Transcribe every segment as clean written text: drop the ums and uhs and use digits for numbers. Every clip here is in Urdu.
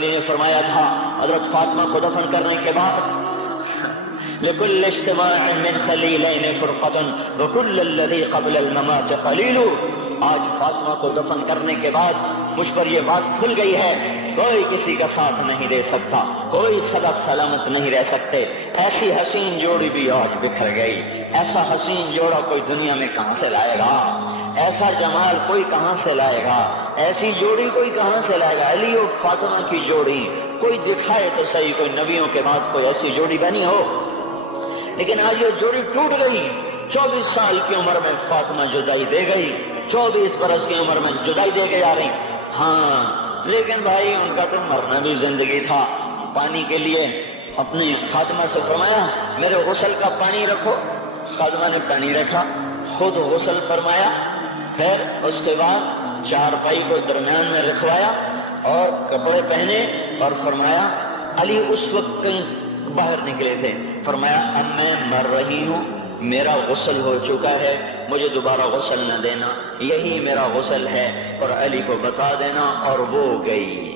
علی نے فرمایا تھا حضرت فاطمہ کو دفن کرنے کے بعد لكل اجتماع من خلیلین فرقۃ وكل الذی قبل الممات قلیل. آج فاطمہ کو دفن کرنے کے بعد مجھ پر یہ بات کھل گئی ہے، کوئی کسی کا ساتھ نہیں دے سکتا، کوئی سدا سلامت نہیں رہ سکتے. ایسی حسین جوڑی بھی آج بکھر گئی. ایسا حسین جوڑا کوئی دنیا میں کہاں سے لائے گا؟ ایسا جمال کوئی کہاں سے لائے گا؟ ایسی جوڑی کوئی کہاں سے لائے گا؟ علی اور فاطمہ کی جوڑی کوئی دکھائے تو صحیح، کوئی نبیوں کے بعد کوئی ایسی جوڑی بنی ہو. لیکن آج یہ جوڑی ٹوٹ گئی. 24 سال کی عمر میں فاطمہ جدائی دے گئی، 24 برس کی عمر میں جدائی دے کے آ رہی. ہاں لیکن بھائی ان کا تو مرنا بھی زندگی تھا. پانی کے لیے اپنی فاطمہ سے فرمایا میرے غسل کا پانی رکھو. فاطمہ نے پانی رکھا، خود غسل فرمایا، پھر اس کے بعد چارپائی کو درمیان میں رکھوایا اور کپڑے پہنے اور فرمایا علی اس وقت کہیں باہر نکلے تھے، فرمایا اب میں مر رہی ہوں، میرا غسل ہو چکا ہے، مجھے دوبارہ غسل نہ دینا، یہی میرا غسل ہے اور علی کو بتا دینا. اور وہ گئی.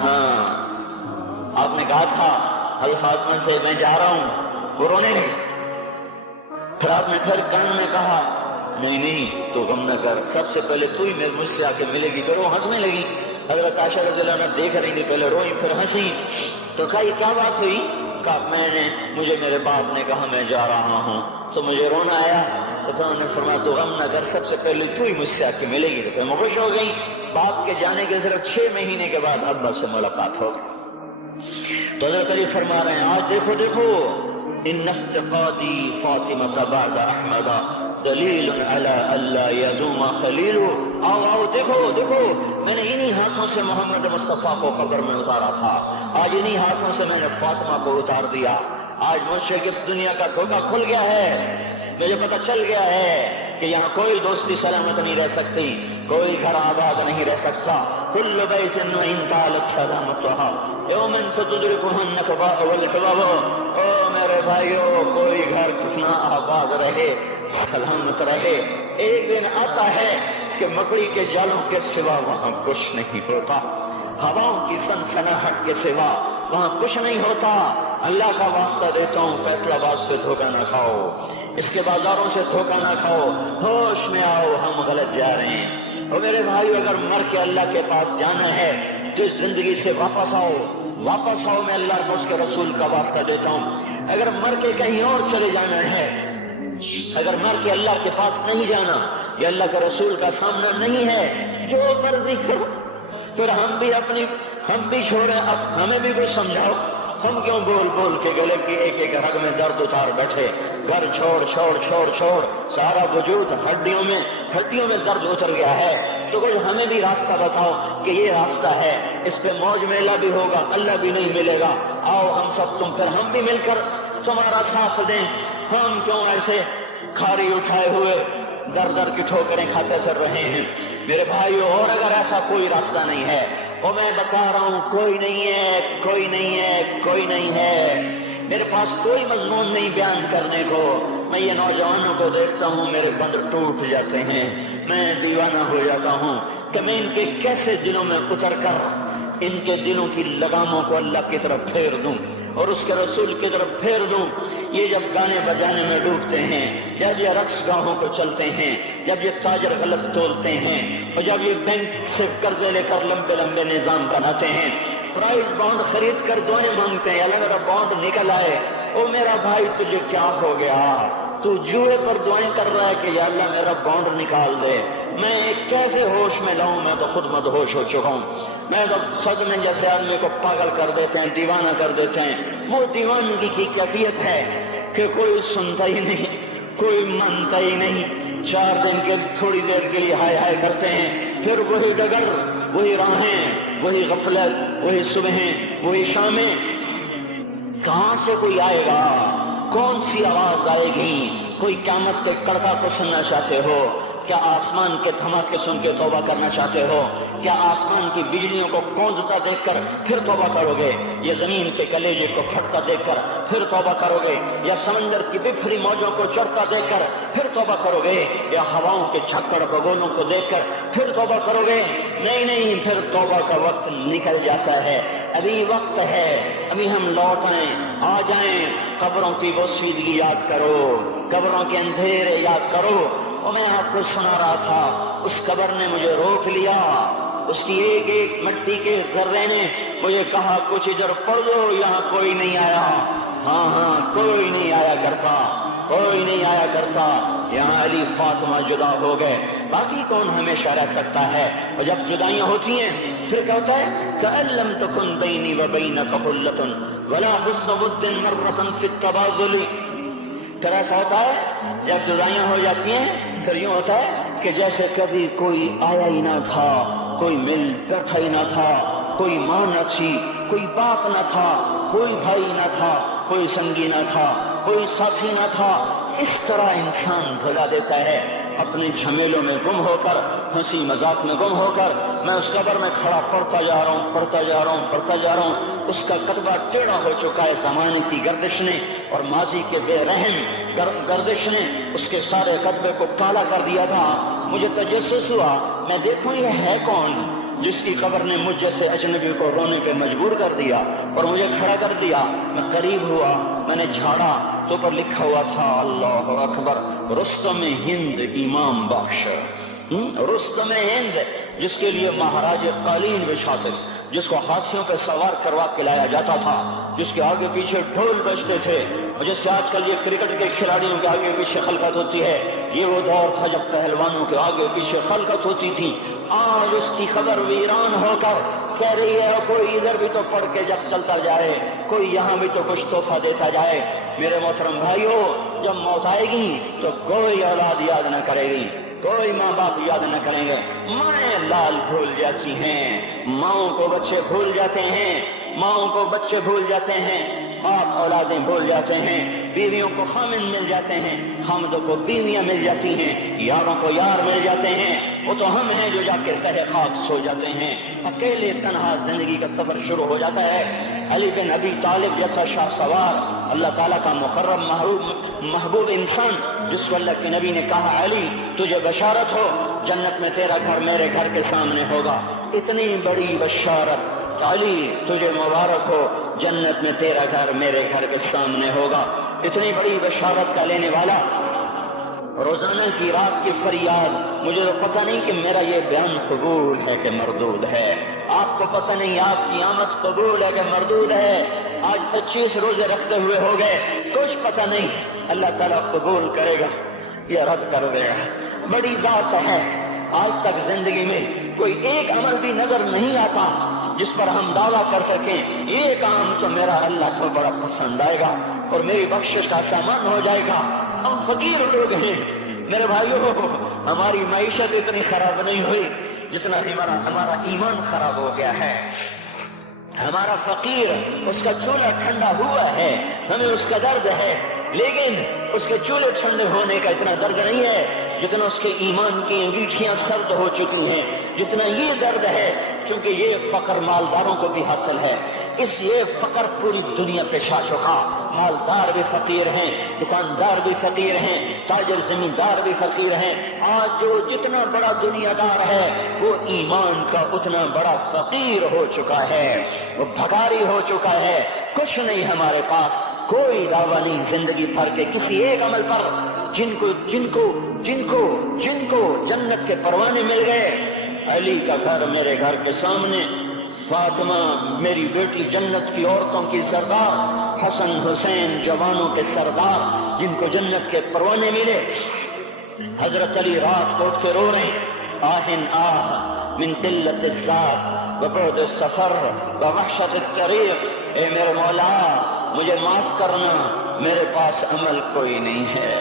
ہاں آپ نے کہا تھا حضرت فاطمہ سے میں جا رہا ہوں، وہ رونے لگی. پھر آپ نے پھر کان میں کہا نہیں تو غم نہ کر، سب سے پہلے تو ہی مجھ سے آ کے ملے گی. پھر وہ ہنسنے لگی. حضرت عائشہ رضی اللہ عنہا دیکھ رہی تھی، پہلے روئی پھر ہنسی. تو کہا یہ کیا بات ہوئی؟ کہا مجھے میرے باپ نے کہا میں جا رہا ہوں تو مجھے رونا آیا. تو انہوں نے فرمایا تو غم نہ کر، سب سے پہلے تو ہی مجھ سے آ کے ملے گی. تو پھر میں خوش ہو گئی. باپ کے جانے کے صرف 6 مہینے کے بعد ابا سے ملاقات ہو. تو حضرت علی فرما رہے ہیں آج دیکھو ان افتقادی فاطمہ بعد احمد دلیل علی الا یدوم خلیل. آؤ دیکھو میں نے انہی ہاتھوں سے محمد مصطفیٰ کو قبر میں اتارا تھا، آج انہی ہاتھوں سے میں نے فاطمہ کو اتار دیا. آج مجھ سے کہ دنیا کا دھوکہ کھل گیا ہے، مجھے پتہ چل گیا ہے کہ یہاں کوئی دوستی سلامت نہیں رہ سکتی، کوئی گھر آباد نہیں رہ سکتا. کل بیت ان طالت سلامتها یوم ستدرکها النکباء والحباب. او میرے بھائیو، کوئی گھر کتنا آباد رہے، سلامت رہے، ایک دن آتا ہے کہ مکڑی کے جالوں کے سوا وہاں کچھ نہیں ہوتا، ہواؤں کی سنسناہٹ کے سوا وہاں کچھ نہیں ہوتا. اللہ کا واسطہ دیتا ہوں فیصلہ آباد سے دھوکہ نہ کھاؤ، اس کے بازاروں سے دھوکہ نہ کھاؤ، ہوش میں آؤ، ہم غلط جا رہے ہیں. اور میرے بھائیو، اگر مر کے اللہ کے پاس جانا ہے تو اس زندگی سے واپس آؤ. میں اللہ کو اس کے رسول کا واسطہ دیتا ہوں. اگر مر کے کہیں اور چلے جانا ہے، اگر مر کے اللہ کے پاس نہیں جانا یا اللہ کے رسول کا سامنا نہیں ہے، جو مرضی کرو. پھر ہم بھی چھوڑیں، اب ہمیں بھی کچھ سمجھاؤ. ہم کیوں بول کے گلے کی ایک رگ میں درد اتار بیٹھے؟ گھر چھوڑ سارا وجود ہڈیوں میں درد اتر گیا ہے. تو کوئی ہمیں بھی راستہ بتاؤ کہ یہ راستہ ہے، اس پہ موج میلہ بھی ہوگا، اللہ بھی نہیں ملے گا. آؤ ہم سب پھر ہم بھی مل کر تمہارا ساتھ دیں. ہم کیوں ایسے کھاری اٹھائے ہوئے در کی ٹھوکریں کھاتے پھر رہے ہیں؟ میرے بھائیو، اور اگر ایسا کوئی راستہ نہیں ہے، اور میں بتا رہا ہوں کوئی نہیں ہے، میرے پاس کوئی مضمون نہیں بیان کرنے کو. میں یہ نوجوانوں کو دیکھتا ہوں، میرے بند ٹوٹ جاتے ہیں، میں دیوانہ ہو جاتا ہوں کہ میں ان کے کیسے دلوں میں اتر کر ان کے دلوں کی لگاموں کو اللہ کی طرف پھیر دوں اور اس کے رسول کی طرف پھیر دوں. یہ جب گانے بجانے میں ڈوبتے ہیں، جب یہ رقص گاہوں کو چلتے ہیں، جب یہ تاجر غلط تولتے ہیں، اور جب یہ بینک سے قرضے لے کر لمبے نظام بناتے ہیں، پرائز بانڈ خرید کر دعائیں مانگتے ہیں، اللہ میرا بانڈ نکل آئے. او میرا بھائی، تجھے کیا ہو گیا؟ تو جوئے پر دعائیں کر رہا ہے کہ یا اللہ میرا بانڈ نکال دے. میں کیسے ہوش میں لاؤں؟ میں تو خود مدہوش ہو چکا ہوں. میں تو صدمے جیسے آدمی کو پاگل کر دیتے ہیں، دیوانہ کر دیتے ہیں. وہ دیوانگی کی کیفیت ہے کہ کوئی سنتا ہی نہیں، کوئی مانتا ہی نہیں. 4 دن کے تھوڑی دیر کے لیے ہائے کرتے ہیں، پھر وہی ڈگر، وہی راہیں، وہی غفلت، وہی صبحیں، وہی شامیں. کہاں سے کوئی آئے گا؟ کون سی آواز آئے گی؟ کوئی قیامت کے کڑکا کو سننا چاہتے ہو؟ کیا آسمان کے دھماکے سن کے توبہ کرنا چاہتے ہو؟ کیا آسمان کی بجلیوں کو کونجتا دیکھ کر پھر توبہ کرو گے؟ یا زمین کے کلیجے کو پھٹتا دیکھ کر پھر توبہ کرو گے؟ یا سمندر کی بکھری موجوں کو چڑھتا دیکھ کر پھر توبہ کرو گے؟ یا ہواؤں کے جھکڑ بگولوں کو دیکھ کر پھر توبہ کرو گے؟ نہیں، پھر توبہ کا وقت نکل جاتا ہے، ابھی وقت ہے، ابھی ہم لوٹ آ جائیں۔ قبروں کی وہ سیدگی یاد کرو، قبروں کے اندھیرے یاد کرو۔ اور میں آپ کو سنا رہا تھا، اس قبر نے مجھے روک لیا، اس کی ایک ایک مٹی کے ذرے نے مجھے کہا کچھ ادھر پڑھ دو، یہاں کوئی نہیں آیا۔ ہاں، کوئی نہیں آیا کرتا، کوئی نہیں آیا کرتا۔ یہاں علی فاطمہ جدا ہو گئے، باقی کون ہمیشہ رہ سکتا ہے؟ اور جب جدائیاں ہوتی ہیں پھر کیا ہوتا ہے؟ كأن لم تكن بيني وبينك خلة ولا حسن ود مرة في التبادل۔ پھر ایسا ہوتا ہے جب جدائیاں ہو جاتی ہیں پھر یوں ہوتا ہے کہ جیسے کبھی کوئی آیا ہی نہ تھا، کوئی مل بیٹھا ہی نہ تھا، کوئی ماں نہ تھی، کوئی باپ نہ تھا، کوئی بھائی نہ تھا، کوئی سنگی نہ تھا، کوئی ساتھی نہ تھا۔ اس طرح انسان بھلا دیتا ہے اپنے جھمیلوں میں گم ہو کر، ہنسی مذاق میں گم ہو کر۔ میں اس قبر میں کھڑا پڑھتا جا رہا ہوں، اس کا کتبہ ٹیڑھا ہو چکا ہے زمانے کی گردش نے اور ماضی کے بے رحم گردش نے اس کے سارے کتبے کو کالا کر دیا تھا۔ مجھے تجسس ہوا، میں دیکھوں یہ ہے کون جس کی قبر نے مجھ جیسے اجنبی کو رونے پہ مجبور کر دیا اور مجھے کھڑا کر دیا۔ میں قریب ہوا، میں نے جھاڑا تو پر لکھا ہوا تھا اللہ اکبر، رستم ہند امام بخش۔ رستم ہند، جس کے لیے مہاراج قالین بچھاتے، جس کو ہاتھیوں پہ سوار کروا کے لایا جاتا تھا، جس کے آگے پیچھے ڈھول بجتے تھے، جیسے آج کل یہ کرکٹ کے کھلاڑیوں کے آگے پیچھے خلقت ہوتی ہے، یہ وہ دور تھا جب پہلوانوں کے آگے پیچھے خلقت ہوتی تھی۔ آج اس کی خبر ویران ہو کر کہہ رہی ہے کوئی ادھر بھی تو پڑھ کے جب چلتا جائے، کوئی یہاں بھی تو کچھ تحفہ دیتا جائے۔ میرے محترم بھائیو، جب موت آئے گی تو کوئی اولاد یاد نہ کرے گی، کوئی ماں باپ یاد نہ کریں گے۔ مائیں لال بھول جاتی ہیں، ماؤں کو بچے بھول جاتے ہیں، ماؤں کو بچے بھول جاتے ہیں، باپ اولادیں بھول جاتے ہیں، بیویوں کو خامن مل جاتے ہیں، خامدوں کو بیویاں مل جاتی ہیں، یاروں کو یار مل جاتے ہیں۔ وہ تو ہم ہیں جو جا کے تہہ خاک سو جاتے ہیں، اکیلے تنہا زندگی کا سفر شروع ہو جاتا ہے۔ علی بن ابی طالب جیسا شاہ سوار، اللہ تعالیٰ کا مقرب محبوب انسان، جس کو اللہ کے نبی نے کہا علی تجھے بشارت ہو، جنت میں تیرا گھر میرے گھر کے سامنے ہوگا۔ اتنی بڑی بشارت، علی تجھے مبارک ہو، جنت میں تیرا گھر میرے گھر کے سامنے ہوگا۔ اتنی بڑی بشارت کا لینے والا، روزانہ کی رات کی فریاد، مجھے تو پتہ نہیں کہ میرا یہ بیان قبول ہے کہ مردود ہے، آپ کو پتہ نہیں آپ کی آمد قبول ہے کہ مردود ہے۔ آج 25 روزے رکھتے ہوئے ہو گئے، کچھ پتہ نہیں اللہ تعالیٰ قبول کرے گا یا رد کر دے گا۔ بڑی ذات ہے، آج تک زندگی میں کوئی ایک عمل بھی نظر نہیں آتا جس پر ہم دعویٰ کر سکیں یہ کام تو میرا اللہ کو بڑا پسند آئے گا اور میری بخشش کا سامان ہو جائے گا۔ ہم فقیر لوگ ہیں میرے بھائیوں، ہماری معیشت اتنی خراب نہیں ہوئی جتنا ہمارا ایمان خراب ہو گیا ہے۔ ہمارا فقیر، اس کا چولہا ٹھنڈا ہوا ہے، ہمیں اس کا درد ہے، لیکن اس کے چولہے ٹھنڈے ہونے کا اتنا درد نہیں ہے جتنا اس کے ایمان کی انگیٹھیاں سرد ہو چکی ہیں، جتنا یہ درد ہے، کیونکہ یہ فقر مالداروں کو بھی حاصل ہے۔ یہ فقر پوری دنیا پہ چھا چکا، مالدار بھی فقیر ہیں، دکاندار بھی فقیر ہیں، تاجر زمیندار بھی فقیر ہیں۔ آج جو جتنا بڑا دنیا دار ہے وہ ایمان کا اتنا بڑا فقیر ہو چکا ہے، وہ بھکاری ہو چکا ہے۔ کچھ نہیں ہمارے پاس، کوئی دعویٰ نہیں زندگی بھر کے کسی ایک عمل پر، جن کو جنت کے پروانے مل گئے۔ علی کا گھر میرے گھر کے سامنے، فاطمہ میری بیٹی جنت کی عورتوں کی سردار، حسن حسین جوانوں کے سردار جن کو جنت کے پروانے ملے۔ حضرت علی رات کو اٹھ کے رو رہے ہیں، آہن آہ من قلت الذات وبعد السفر ووحشت الطریق، اے میرے مولا مجھے معاف کرنا، میرے پاس عمل کوئی نہیں ہے،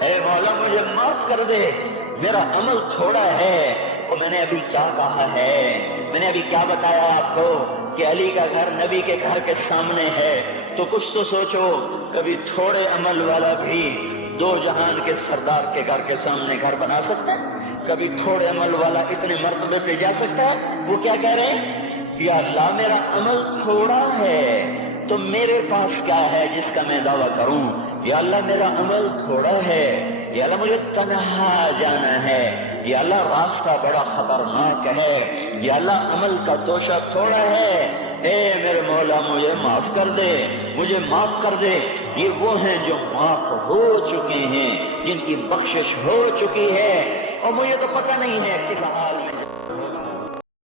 اے مولا مجھے معاف کر دے، میرا عمل تھوڑا ہے۔ اور میں نے ابھی کیا کہا ہے، میں نے ابھی کیا بتایا آپ کو کہ علی کا گھر نبی کے گھر کے سامنے ہے، تو کچھ تو سوچو، کبھی تھوڑے عمل والا بھی دو جہان کے سردار کے گھر کے سامنے گھر بنا سکتا ہے؟ کبھی تھوڑے عمل والا اتنے مرتبے پہ جا سکتا ہے؟ وہ کیا کہہ رہے ہیں؟ یا اللہ میرا عمل تھوڑا ہے تو میرے پاس کیا ہے جس کا میں دعویٰ کروں؟ یا اللہ میرا عمل تھوڑا ہے، یا اللہ مجھے تنہا جانا ہے، یا اللہ راستہ بڑا خطرناک ہے، یا اللہ عمل کا توشہ تھوڑا ہے، اے میرے مولا مجھے معاف کر دے، مجھے معاف کر دے۔ یہ وہ ہیں جو معاف ہو چکے ہیں، جن کی بخشش ہو چکی ہے، اور مجھے تو پتہ نہیں ہے کس حال میں